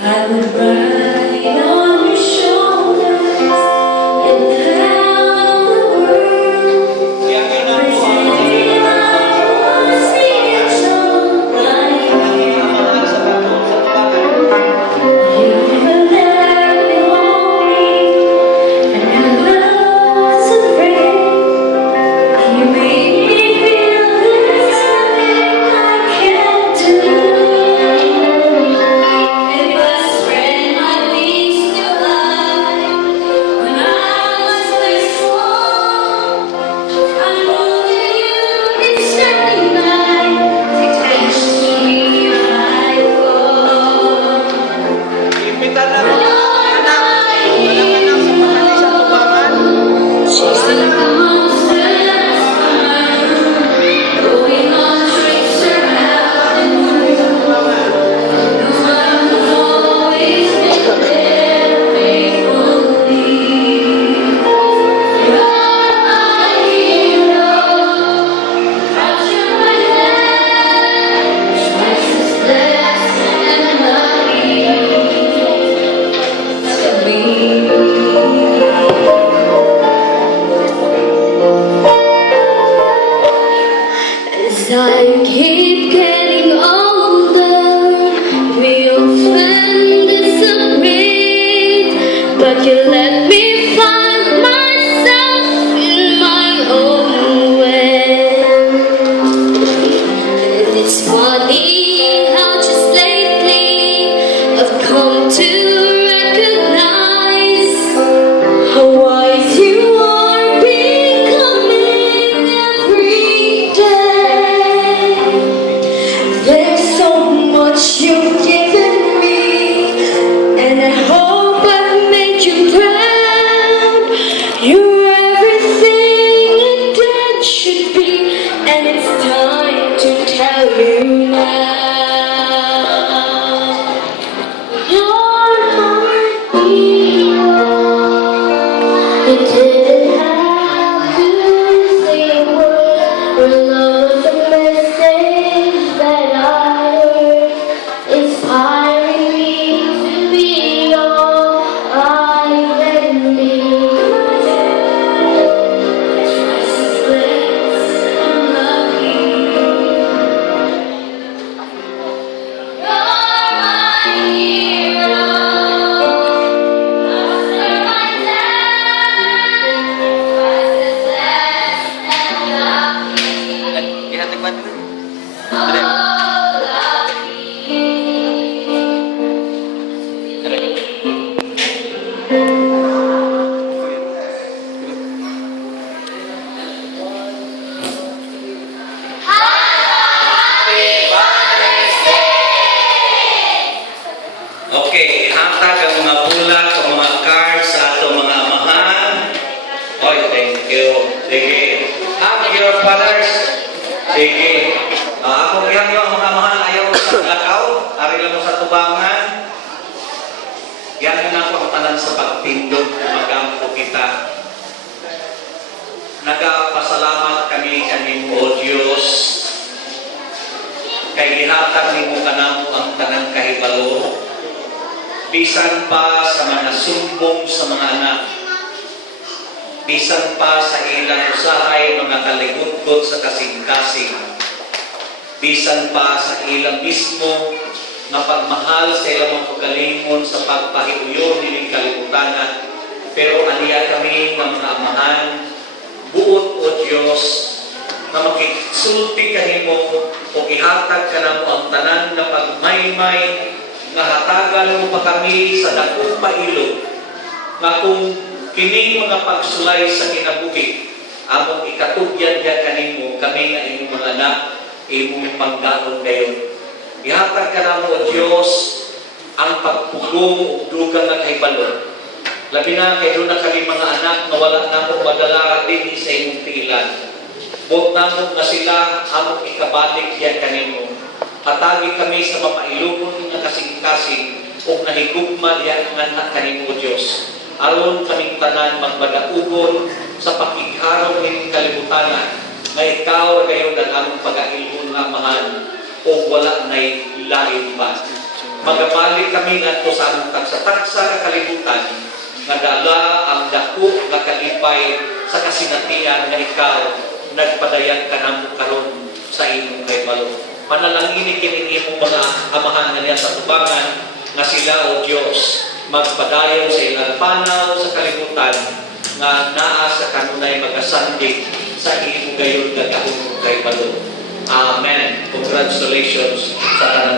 I would ride on your shoulders and down the world, pretending I was being told like you were there before me, and I was afraid. You made me feel there's nothing I can't do. If I spread my wings to fly, when I was this small, I know that you can stand by to catch me if I fall. Imbitan na mo anak. Walang anak sa pagkali sa tubangan. Chasing the monsters going on trips around and around. No one was always been there faithfully. You're my hero. Capture my hand, twice as blessed and lucky to be. As I keep getting older, feel offended, submit, but you let me find myself in my own way. And it's funny how just lately I've come to recognize how wise you are becoming every day. There's so much you've given me, and I hope I've made you proud. You're everything a dad should be, and it's time to tell you now. You're my hero. You didn't have to say a word. Your love was a message that I heard, inspiring me to be all I can be. Priceless and lucky. You're my hero. After my death, priceless and lucky. Ihatid ba dito? Oh, lucky. Okay, ihatag ang mga bulak, ang mga cards sa atong mga amahan. Oy, thank you. Sige. Hug your fathers. Sige. Ako kaya ang mga amahan ayaw sa lakaw. Ari lang mo sa tubangan. Yan na ako ang tanan sa pagtindog. Magampo kita. Nagapasalamat kami kanimo, O Diyos. Kay gihatag nimo kanamo ang tanang kahibalo. Bisan pa sa mga sumbong sa mga anak. Bisan pa sa ilang usahay mga kaligutgot sa kasing-kasing. Bisan pa sa ilang mismo na pagmahal sa ilang mga pagalingon sa pagpahiuyon nining kalibutan. Pero aniya kami ng mga amahan, buot o Diyos, na makisulti kahimo o ihatag ka na mo ang tanan na pagmaymay nga hatagan mo pa kami sa dakong pailog nga kung kining mga pagsulay sa kinabuhi among ikatugyan diya kanimo kami nga imong mga anak imong panggaon dayon ihatag ka na mo o Diyos ang pagpugong ug dugang nga kahibalo labi na kay doon na kami mga anak na wala na mo madala din sa imong tiilan buot na mo nga sila among ikabalik diya kanimo hatagi kami sa mapailugon nga kasing-kasing o nahigugma diya ang anak kanimo Diyos. Aron kaming tanan magmadaugon sa pakigharong ning kalibutanan nga ikaw gayon ang among pag-ailhon nga amahan. o wala na'y lain pa. Magabalik kami ngadto sa among tagsa-tagsa ka kalibutan nga dala ang dako nga kalipay sa kasinatian nga ikaw nagpadayag kanamo karon sa imong kahibalo. Panalangin kini imong mga amahan nga niya sa tubangan nga sila o Dios magpadayon sa ilang panaw sa kalibutan nga naa sa kanunay magasandig sa imong gayon nga kahimong kahibalo. Amen. Congratulations sa tanan.